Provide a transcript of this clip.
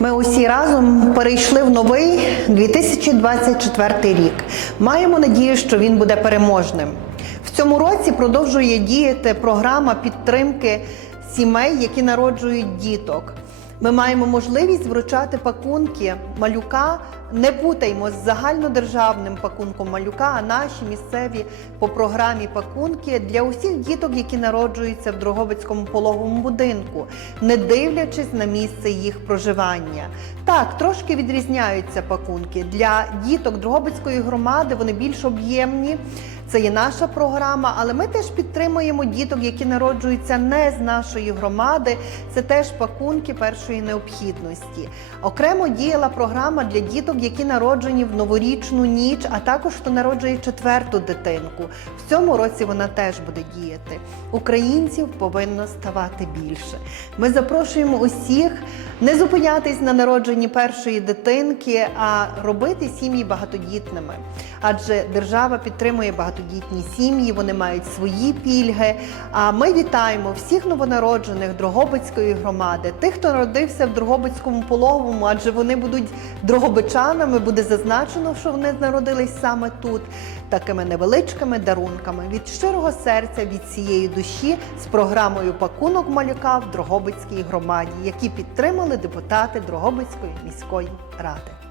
Ми усі разом перейшли в новий 2024 рік. Маємо надію, що він буде переможним. В цьому році продовжує діяти програма підтримки сімей, які народжують діток. Ми маємо можливість вручати пакунки малюка. Не путаймо з загальнодержавним пакунком малюка, а наші місцеві по програмі пакунки для усіх діток, які народжуються в Дрогобицькому пологовому будинку, не дивлячись на місце їх проживання. Так, трошки відрізняються пакунки для діток Дрогобицької громади. Вони більш об'ємні. Це є наша програма, але ми теж підтримуємо діток, які народжуються не з нашої громади. Це теж пакунки першої необхідності. Окремо діяла програма для діток, які народжені в новорічну ніч, а також хто народжує четверту дитинку. В цьому році вона теж буде діяти. Українців повинно ставати більше. Ми запрошуємо усіх не зупинятись на народженні першої дитинки, а робити сім'ї багатодітними. Адже держава підтримує багатодітні сім'ї, вони мають свої пільги. А ми вітаємо всіх новонароджених Дрогобицької громади, тих, хто народився в Дрогобицькому пологовому, адже вони будуть дрогобичанами. Буде зазначено, що вони народились саме тут, такими невеличкими дарунками від щирого серця, від цієї душі з програмою Пакунок малюка в Дрогобицькій громаді, які підтримали депутати Дрогобицької міської ради.